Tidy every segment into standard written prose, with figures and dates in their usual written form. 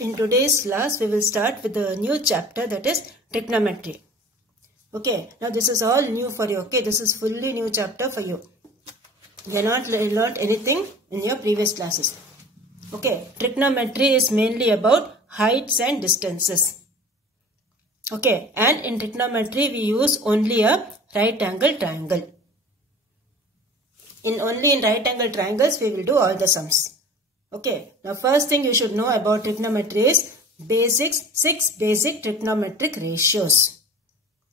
In today's class, we will start with a new chapter, that is trigonometry. Okay, now this is all new for you. Okay, this is fully new chapter for you. You have not learned anything in your previous classes. Okay, trigonometry is mainly about heights and distances. Okay, and in trigonometry we use only a right angle triangle. Only in right angle triangles we will do all the sums. Okay, now first thing you should know about trigonometry is six basic trigonometric ratios.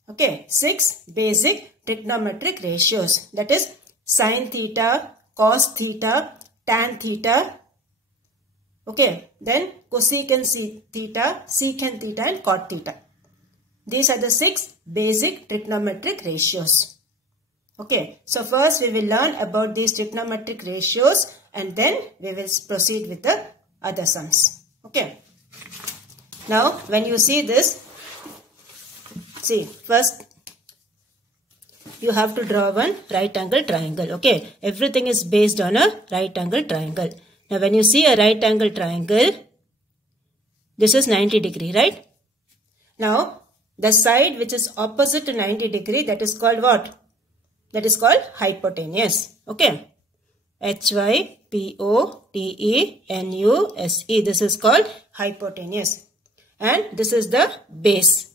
Okay, 6 basic trigonometric ratios, that is sin theta, cos theta, tan theta, okay, then cosecant theta, secant theta and cot theta. These are the 6 basic trigonometric ratios. Okay, so first we will learn about these trigonometric ratios and then we will proceed with the other sums. Okay. Now, when you see this, see, first you have to draw one right angle triangle. Okay, everything is based on a right angle triangle. Now, when you see a right angle triangle, this is 90 degree, right? Now, the side which is opposite to 90 degree, that is called what? That is called hypotenuse. Okay. Hypotenuse. This is called hypotenuse. And this is the base.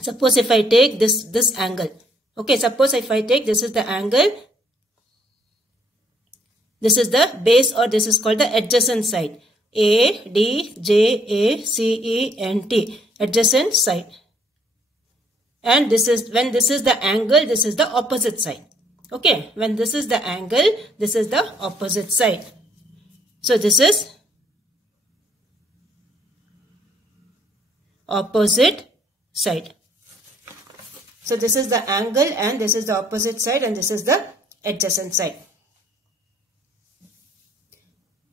Suppose if I take this angle. Okay, suppose if I take this is the angle. This is the base, or this is called the adjacent side. ADJACENT. Adjacent side. And this is, when this is the angle, this is the opposite side. Okay, when this is the angle, this is the opposite side. So this is opposite side. So this is the angle and this is the opposite side and this is the adjacent side.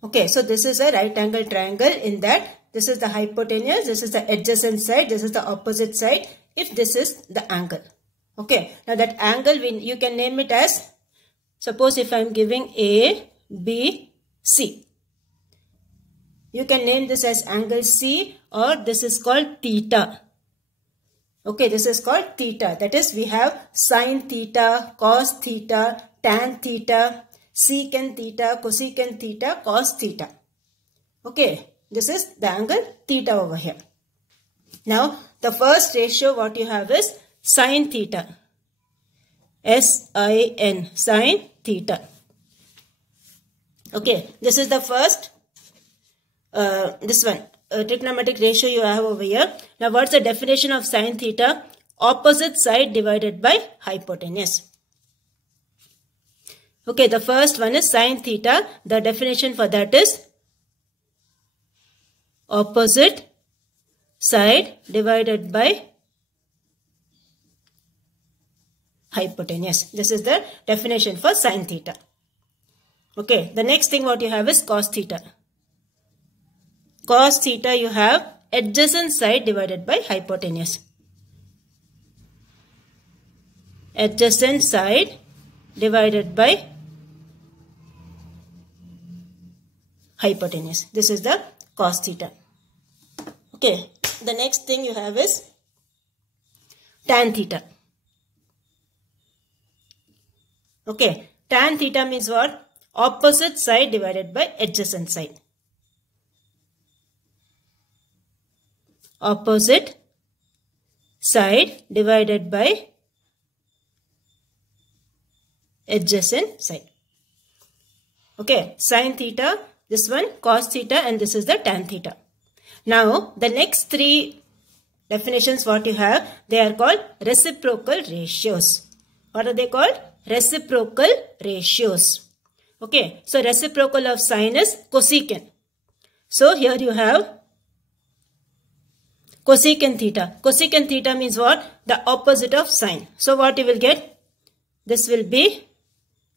Okay, so this is a right angle triangle in that this is the hypotenuse, this is the adjacent side, this is the opposite side if this is the angle. Okay, now that angle you can name it as, suppose if I am giving A, B, C. You can name this as angle C, or this is called theta. Okay, this is called theta. That is, we have sin theta, cos theta, tan theta, secant theta, cosecant theta, cos theta. Okay, this is the angle theta over here. Now, the first ratio what you have is sin theta. S-I-N, sin theta. Okay, this is the first, this one, trigonometric ratio you have over here. Now, what's the definition of sin theta? Opposite side divided by hypotenuse. Okay, the first one is sin theta. The definition for that is opposite side divided by hypotenuse. This is the definition for sin theta. Okay, the next thing what you have is cos theta. Cos theta you have adjacent side divided by hypotenuse. Adjacent side divided by hypotenuse. This is the cos theta. Okay, the next thing you have is tan theta. Okay, tan theta means what? Opposite side divided by adjacent side. Opposite side divided by adjacent side. Okay, sin theta, this one cos theta, and this is the tan theta. Now, the next 3 definitions what you have, they are called reciprocal ratios. What are they called? Reciprocal ratios. Okay, so reciprocal of sin is cosecant. So, here you have cosecant theta. Cosecant theta means what? The opposite of sin. So, what you will get? This will be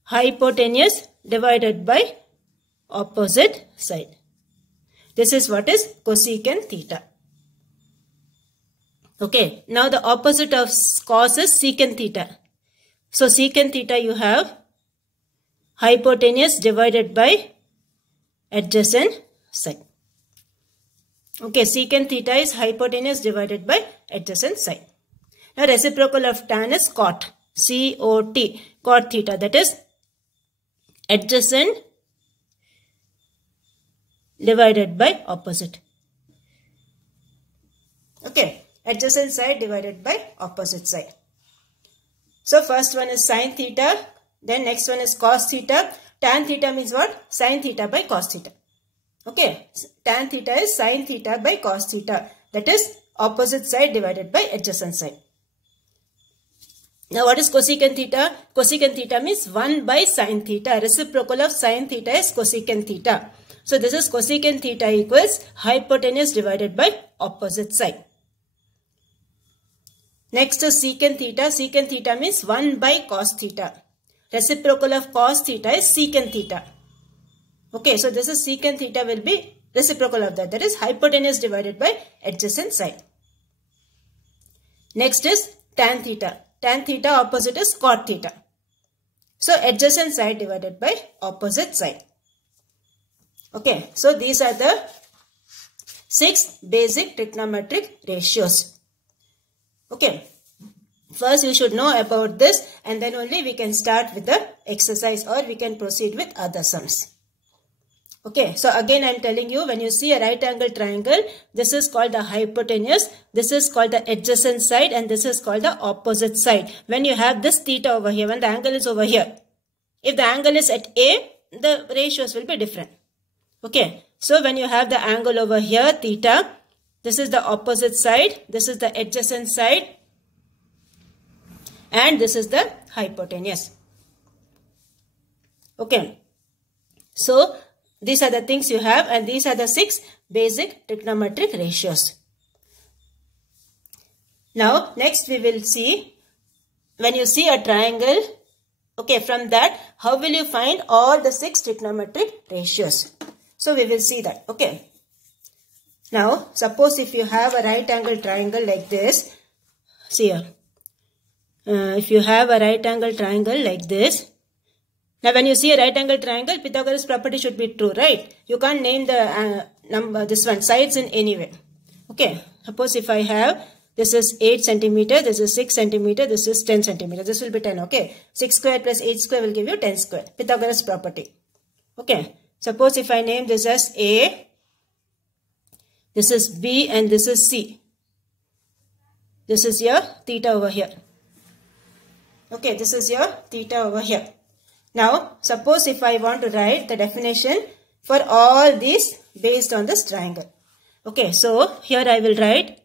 hypotenuse divided by opposite side. This is what is cosecant theta. Okay, now the opposite of cos is secant theta. So, secant theta you have hypotenuse divided by adjacent side. Okay, secant theta is hypotenuse divided by adjacent side. Now reciprocal of tan is cot. C-O-T. Cot theta. That is adjacent divided by opposite. Okay. Adjacent side divided by opposite side. So first one is sin theta. Then next one is cos theta. Tan theta means what? Sin theta by cos theta. Okay. Tan theta is sin theta by cos theta. That is opposite side divided by adjacent side. Now what is cosecant theta? Cosecant theta means 1 by sin theta. Reciprocal of sin theta is cosecant theta. So this is cosecant theta equals hypotenuse divided by opposite side. Next is secant theta. Secant theta means 1 by cos theta. Reciprocal of cos theta is secant theta. Okay, so this is secant theta will be reciprocal of that. That is hypotenuse divided by adjacent side. Next is tan theta. Tan theta opposite is cot theta. So adjacent side divided by opposite side. Okay, so these are the 6 basic trigonometric ratios. Okay, first you should know about this and then only we can start with the exercise or we can proceed with other sums. Okay, so again I am telling you, when you see a right angle triangle, this is called the hypotenuse, this is called the adjacent side and this is called the opposite side. When you have this theta over here, when the angle is over here, if the angle is at A, the ratios will be different. Okay, so when you have the angle over here, theta, this is the opposite side, this is the adjacent side and this is the hypotenuse. Okay, so these are the things you have and these are the 6 basic trigonometric ratios. Now next we will see, when you see a triangle, okay, from that how will you find all the 6 trigonometric ratios? So we will see that. Okay. Now suppose if you have a right angle triangle like this, see here, if you have a right angle triangle like this. Now when you see a right angle triangle, Pythagoras property should be true, right? You can't name the this one sides in any way. Okay, suppose if I have, this is 8 centimeter, this is 6 centimeter, this is 10 centimeter, this will be 10, okay? 6 square plus 8 square will give you 10 square, Pythagoras property. Okay, suppose if I name this as A, this is B and this is C. This is your theta over here. Okay, this is your theta over here. Now, suppose if I want to write the definition for all these based on this triangle. Okay, so here I will write,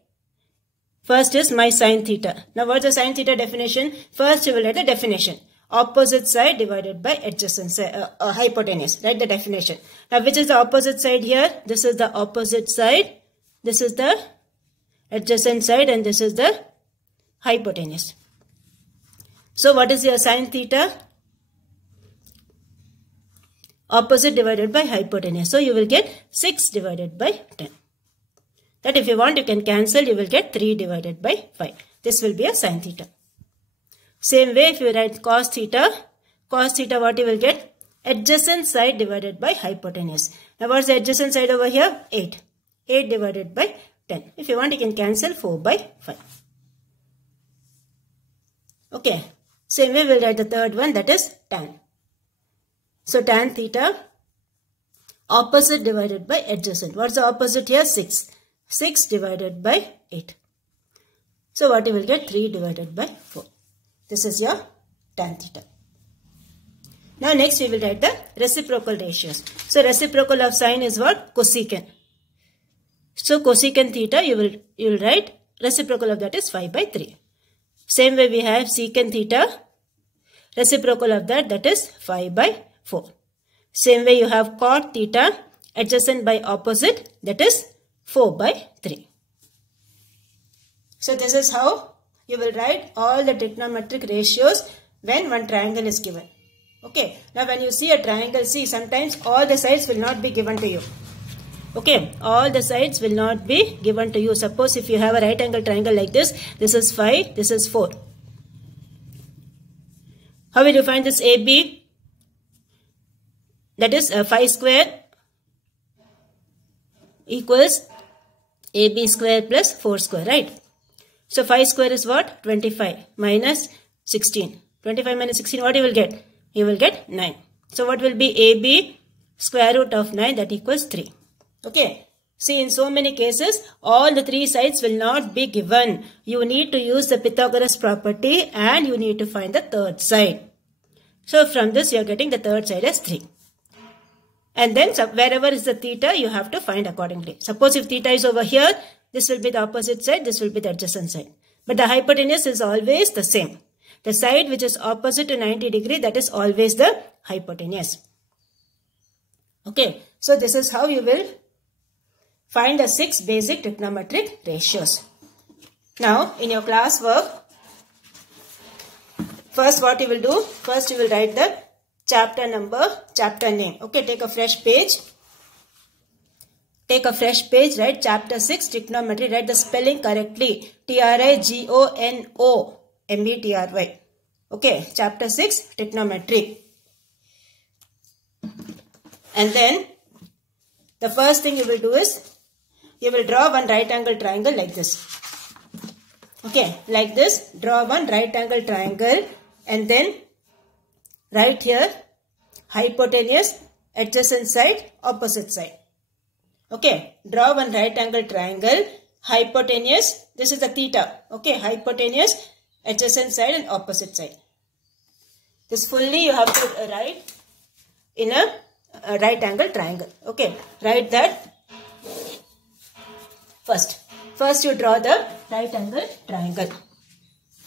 first is my sin theta. Now, what's the sin theta definition? First you will write the definition. Opposite side divided by adjacent side, hypotenuse. Write the definition. Now, which is the opposite side here? This is the opposite side. This is the adjacent side and this is the hypotenuse. So, what is your sin theta? Opposite divided by hypotenuse. So, you will get 6 divided by 10. That if you want, you can cancel. You will get 3 divided by 5. This will be a sin theta. Same way, if you write cos theta what you will get? Adjacent side divided by hypotenuse. Now, what is the adjacent side over here? 8. 8 divided by 10. If you want, you can cancel 4 by 5. Okay. Same way, we will write the third one, that is tan. So, tan theta, opposite divided by adjacent. What's the opposite here? 6. 6 divided by 8. So, what you will get? 3 divided by 4. This is your tan theta. Now, next we will write the reciprocal ratios. So, reciprocal of sine is what? Cosecant. So, cosecant theta, you will write reciprocal of that is 5 by 3. Same way we have secant theta, reciprocal of that is 5 by 4. Same way you have cot theta, adjacent by opposite, that is 4 by 3. So this is how you will write all the trigonometric ratios when one triangle is given. Okay. Now when you see a triangle, see sometimes all the sides will not be given to you. Okay. All the sides will not be given to you. Suppose if you have a right angle triangle like this is 5, this is 4. How will you find this AB? That is 5 square equals AB square plus 4 square, right? So 5 square is what? 25 minus 16. 25 minus 16, what you will get? You will get 9. So what will be AB square root of 9? That equals 3. Okay. See, in so many cases, all the three sides will not be given. You need to use the Pythagoras property and you need to find the third side. So from this, you are getting the third side as 3. And then wherever is the theta, you have to find accordingly. Suppose if theta is over here, this will be the opposite side, this will be the adjacent side. But the hypotenuse is always the same. The side which is opposite to 90 degree, that is always the hypotenuse. Okay, so this is how you will find the 6 basic trigonometric ratios. Now, in your class work, first what you will do, first you will write the chapter number, chapter name. Okay, take a fresh page. Take a fresh page, write chapter 6 trigonometry, write the spelling correctly. Trigonometry. Okay, chapter 6 trigonometry. And then the first thing you will do is you will draw one right angle triangle like this. Okay, like this, draw one right angle triangle and then write here hypotenuse, adjacent side, opposite side. Okay, draw one right angle triangle, hypotenuse, this is the theta. Okay, hypotenuse, adjacent side and opposite side. This fully you have to write in a right angle triangle. Okay, write that first. First you draw the right angle triangle.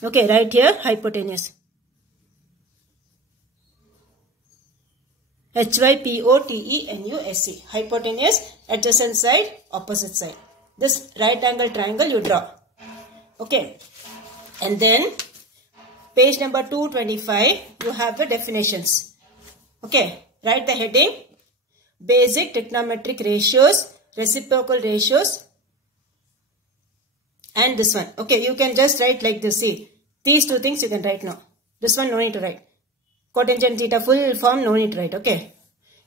Okay, write here hypotenuse. HYPOTENUSE. Hypotenuse, adjacent side, opposite side. This right angle triangle you draw. Okay. And then page number 225, you have the definitions. Okay. Write the heading. Basic trigonometric ratios, reciprocal ratios, and this one. Okay. You can just write like this. See. These two things you can write now. This one no need to write. Cotangent theta full form no need to write. Okay.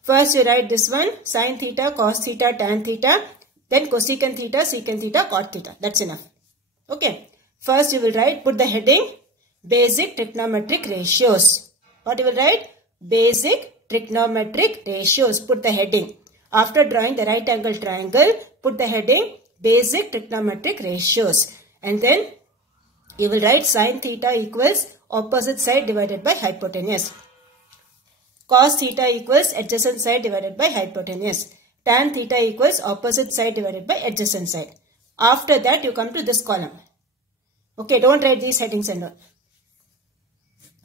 First you write this one. Sin theta, cos theta, tan theta. Then cosecant theta, secant theta, cot theta. That's enough. Okay. First you will write, put the heading, basic trigonometric ratios. What you will write? Basic trigonometric ratios. Put the heading. After drawing the right angle triangle, put the heading, basic trigonometric ratios. And then you will write sin theta equals opposite side divided by hypotenuse. Cos theta equals adjacent side divided by hypotenuse. Tan theta equals opposite side divided by adjacent side. After that you come to this column. Okay, don't write these headings and all.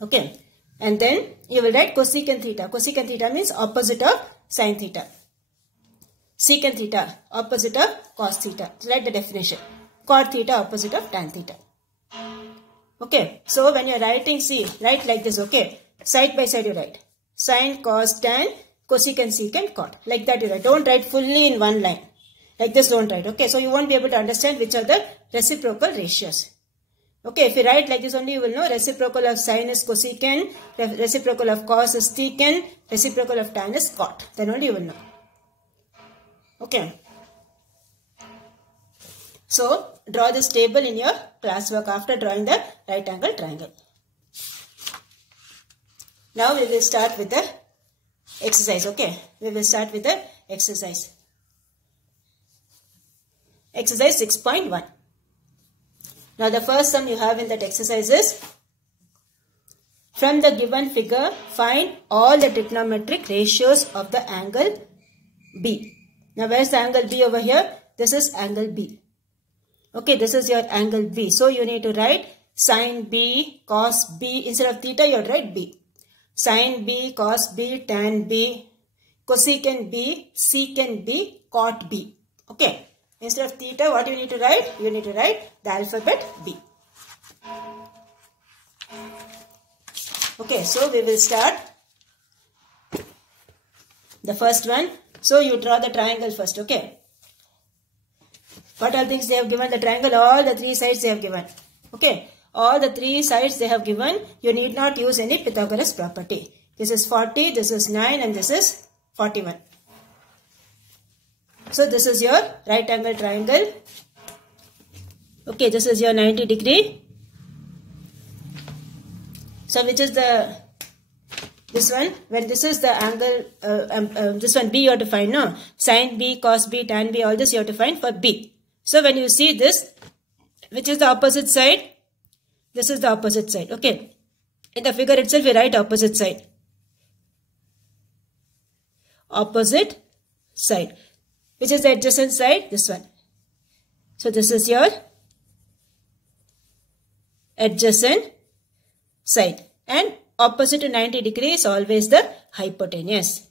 Okay, and then you will write cosecant theta. Cosecant theta means opposite of sin theta. Secant theta, opposite of cos theta. Write the definition. Cot theta, opposite of tan theta. Okay, so when you are writing, see, write like this, okay. Side by side you write. Sin, cos, tan, cosecant, secant, cot. Like that you write. Don't write fully in one line. Like this don't write. Okay, so you won't be able to understand which are the reciprocal ratios. Okay, if you write like this only, you will know reciprocal of sin is cosecant, reciprocal of cos is secant, reciprocal of tan is cot. Then only you will know. Okay. So, draw this table in your classwork after drawing the right angle triangle. Now we will start with the exercise. Okay, we will start with the exercise. Exercise 6.1. Now the first sum you have in that exercise is, from the given figure, find all the trigonometric ratios of the angle B. Now where is the angle B over here? This is angle B. Okay, this is your angle B. So you need to write sin B, cos B. Instead of theta, you will write B. Sin B, cos B, tan B, cosecant B, secant B, cot B. Okay. Instead of theta, what you need to write? You need to write the alphabet B. Okay, so we will start the first one. So you draw the triangle first, okay. What are things they have given? The triangle, all the three sides they have given. Okay, all the three sides they have given. You need not use any Pythagoras property. This is 40, this is 9 and this is 41. So this is your right angle triangle. Okay, this is your 90 degree. So which is this one? When this is the angle, this one B you have to find, no? Sin B, cos B, tan B, all this you have to find for B. So when you see this, which is the opposite side? This is the opposite side, okay? In the figure itself, we write opposite side. Opposite side. Which is the adjacent side? This one. So this is your adjacent side. And opposite to 90 degrees is always the hypotenuse.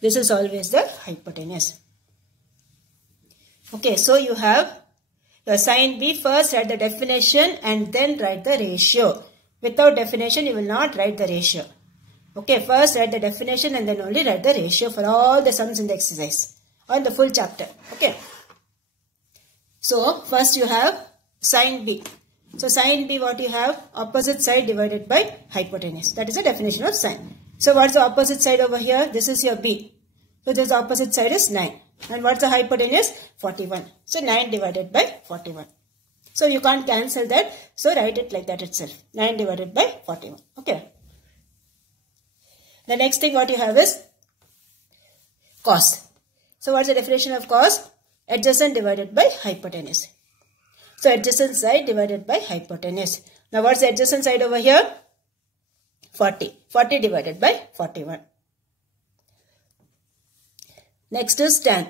This is always the hypotenuse. Okay, so you have your sin B. First write the definition and then write the ratio. Without definition, you will not write the ratio. Okay, first write the definition and then only write the ratio for all the sums in the exercise or in the full chapter. Okay. So, first you have sin B. So, sin B, what you have? Opposite side divided by hypotenuse. That is the definition of sin. So, what's the opposite side over here? This is your B. So, this opposite side is 9. And what's the hypotenuse? 41. So, 9 divided by 41. So, you can't cancel that. So, write it like that itself. 9 divided by 41. Okay. The next thing what you have is cos. So, what's the definition of cos? Adjacent divided by hypotenuse. So, adjacent side divided by hypotenuse. Now, what's the adjacent side over here? 40. 40 divided by 41. Next is tan.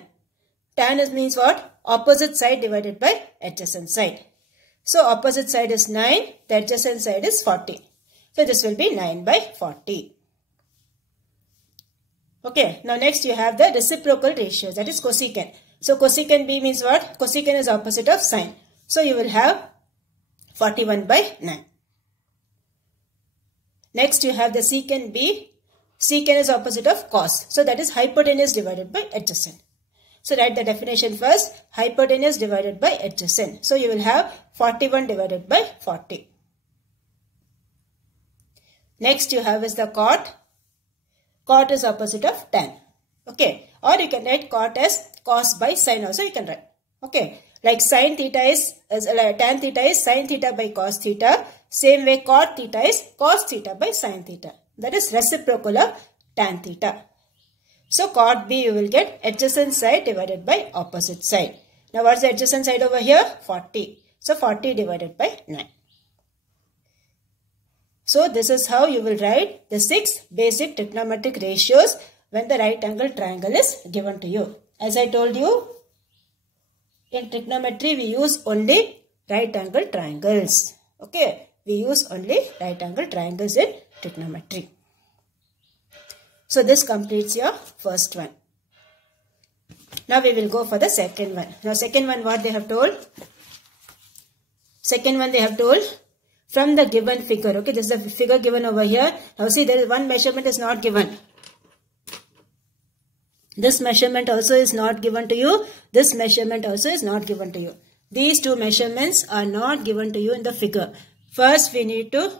Tan means what? Opposite side divided by adjacent side. So, opposite side is 9. The adjacent side is 40. So, this will be 9 by 40. Okay. Now, next you have the reciprocal ratios. That is cosecant. So, cosecant B means what? Cosecant is opposite of sine. So, you will have 41 by 9. Next, you have the secant B. Secant is opposite of cos. So, that is hypotenuse divided by adjacent. So, write the definition first. Hypotenuse divided by adjacent. So, you will have 41 divided by 40. Next, you have is the cot. Cot is opposite of tan. Okay. Or you can write cot as cos by sine also you can write. Okay. Like sin theta is, tan theta is sin theta by cos theta. Same way cot theta is cos theta by sin theta. That is reciprocal of tan theta. So, cot B you will get adjacent side divided by opposite side. Now, what is the adjacent side over here? 40. So, 40 divided by 9. So, this is how you will write the 6 basic trigonometric ratios when the right angle triangle is given to you. As I told you, in trigonometry we use only right angle triangles. Okay. We use only right angle triangles in trigonometry. So, this completes your first one. Now, we will go for the second one. Now, second one what they have told? Second one they have told from the given figure. Okay, this is the figure given over here. Now, see there is one measurement is not given. This measurement also is not given to you. This measurement also is not given to you. These two measurements are not given to you in the figure. First, we need to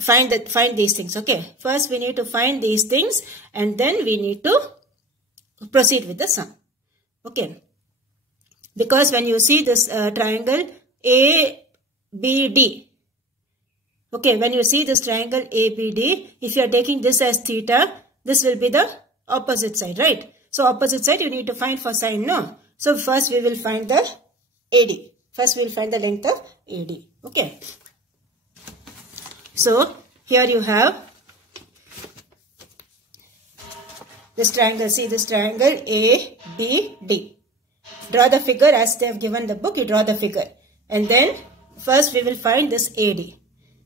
find these things. Okay. First, we need to find these things and then we need to proceed with the sum. Okay. Because when you see this triangle ABD, okay, when you see this triangle ABD, if you are taking this as theta, this will be the opposite side, right? So, opposite side you need to find for sine, no? So, first we will find the AD. First, we will find the length of AD. Okay. So, here you have this triangle. See this triangle ABD. Draw the figure as they have given the book. You draw the figure. And then, first we will find this AD.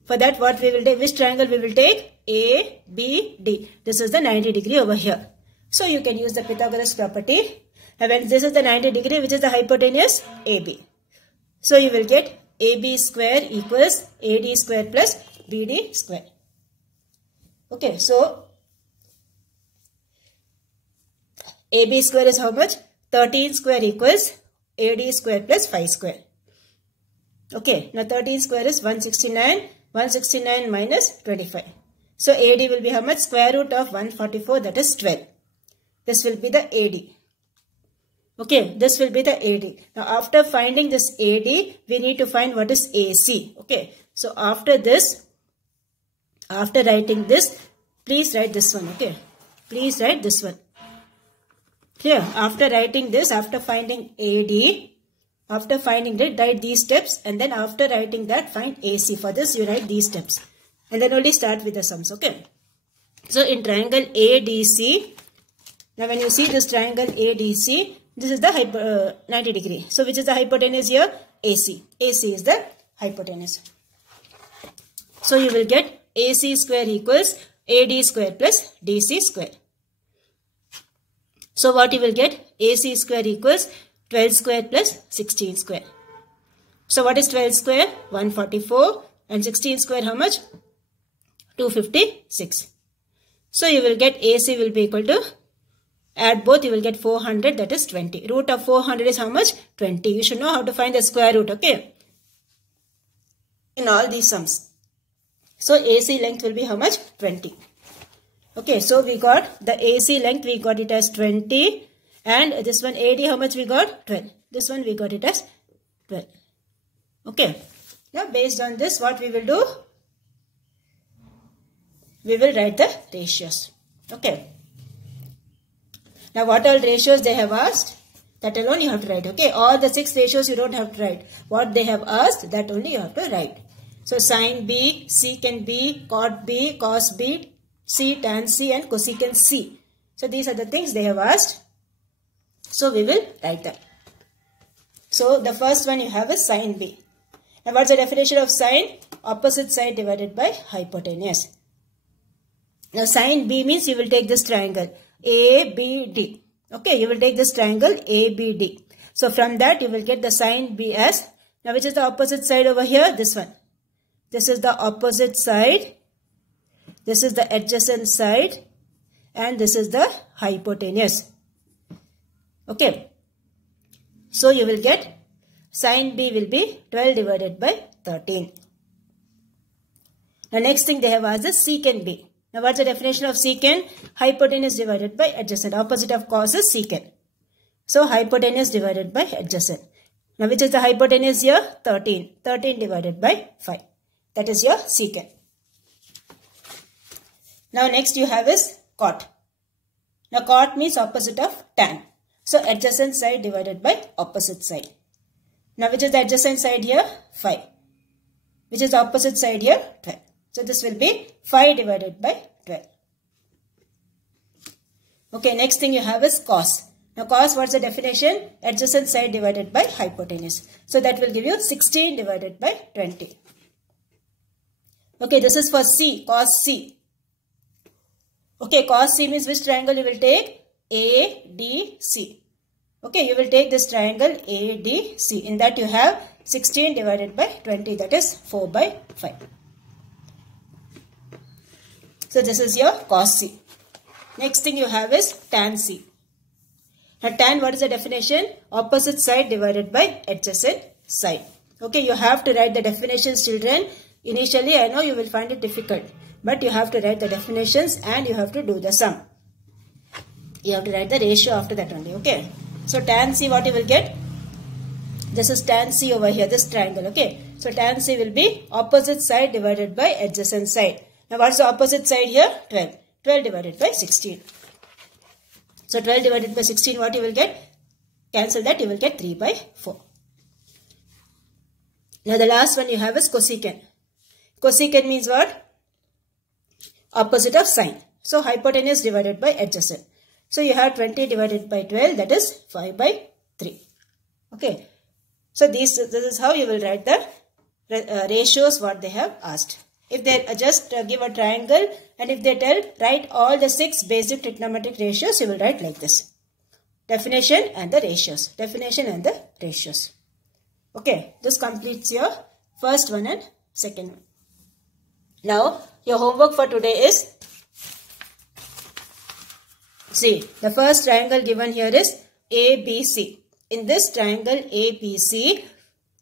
For that, what we will take? Which triangle we will take? ABD. This is the 90 degree over here. So, you can use the Pythagoras property. And when this is the 90 degree, which is the hypotenuse? AB. So, you will get AB square equals AD square plus BD square. Okay, so AB square is how much? 13 square equals AD square plus 5 square. Okay, now 13 square is 169. 169 minus 25. So AD will be how much? Square root of 144, that is 12. This will be the AD. Okay, this will be the AD. Now after finding this AD, we need to find what is AC. Okay, so after this, after writing this, please write this one. Okay, please write this one. Clear? After writing this, after finding AD, after finding that, write these steps, and then after writing that, find AC. For this, you write these steps. And then only start with the sums, okay? So, in triangle ADC, now when you see this triangle ADC, this is the 90 degree. So, which is the hypotenuse here? AC. AC is the hypotenuse. So, you will get AC square equals AD square plus DC square. So, what you will get? AC square equals 12 square plus 16 square. So, what is 12 square? 144. And 16 square how much? 256. So, you will get AC will be equal to, add both, you will get 400, that is 20. Root of 400 is how much? 20. You should know how to find the square root, okay? In all these sums. So, AC length will be how much? 20. Okay, so we got the AC length, we got it as 20. And this one AD, how much we got? 12. This one we got it as 12. Okay. Now, based on this, what we will do? We will write the ratios. Okay. Now, what all ratios they have asked? That alone you have to write. Okay. All the 6 ratios you don't have to write. What they have asked, that only you have to write. So, sin B, secant B, cot B, cos B, C, tan C and cosecant C. So, these are the things they have asked. So, we will write them. So, the first one you have is sin B. Now, what's the definition of sine? Opposite side divided by hypotenuse. Now, sin B means you will take this triangle ABD. Okay, you will take this triangle ABD. So, from that you will get the sin B as, now which is the opposite side over here? This one. This is the opposite side. This is the adjacent side. And this is the hypotenuse. Okay. So, you will get sin B will be 12 divided by 13. Now, next thing they have asked is secant B. Now, what's the definition of secant? Hypotenuse divided by adjacent. Opposite of cos is secant. So, hypotenuse divided by adjacent. Now, which is the hypotenuse here? 13. 13 divided by 5. That is your secant. Now, next you have is cot. Now, cot means opposite of tan. So, adjacent side divided by opposite side. Now, which is the adjacent side here? 5. Which is the opposite side here? 12. So, this will be 5 divided by 12. Okay, next thing you have is cos. Now, cos, what's the definition? Adjacent side divided by hypotenuse. So, that will give you 16 divided by 20. Okay, this is for C, cos C. Okay, cos C means which triangle you will take? ADC. Okay, you will take this triangle ADC. In that you have 16 divided by 20, that is 4 by 5. So, this is your cos C. Next thing you have is tan C. Now, tan, what is the definition? Opposite side divided by adjacent side. Okay, you have to write the definitions, children. Initially, I know you will find it difficult. But you have to write the definitions and you have to do the sum. You have to write the ratio after that only. Okay. So, tan C, what you will get? This is tan C over here, this triangle. Okay. So, tan C will be opposite side divided by adjacent side. Now, what is the opposite side here? 12. 12 divided by 16. So, 12 divided by 16, what you will get? Cancel that, you will get 3 by 4. Now, the last one you have is cosecant. Cosecant means what? Opposite of sine. So, hypotenuse divided by adjacent. So, you have 20 divided by 12, that is 5 by 3. Okay. So, this is how you will write the ratios what they have asked. If they just give a triangle and if they tell write all the 6 basic trigonometric ratios, you will write like this. Definition and the ratios. Definition and the ratios. Okay. This completes your first one and second one. Now, your homework for today is, see, the first triangle given here is ABC. In this triangle ABC,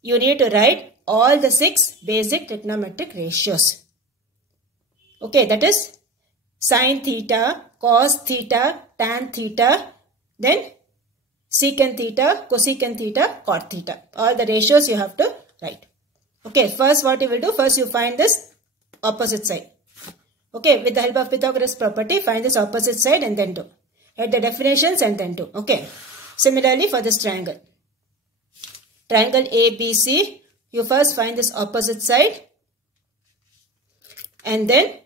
you need to write all the 6 basic trigonometric ratios. Okay, that is sin theta, cos theta, tan theta, then secant theta, cosecant theta, cot theta. All the ratios you have to write. Okay, first what you will do, first you find this opposite side. Okay, with the help of Pythagoras property, find this opposite side and then do. Add the definitions and then do. Okay. Similarly for this triangle. Triangle ABC, you first find this opposite side and then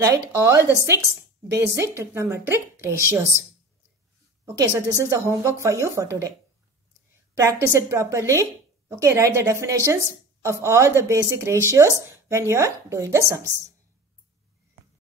write all the 6 basic trigonometric ratios. Okay, so this is the homework for you for today. Practice it properly. Okay, write the definitions of all the basic ratios when you are doing the sums.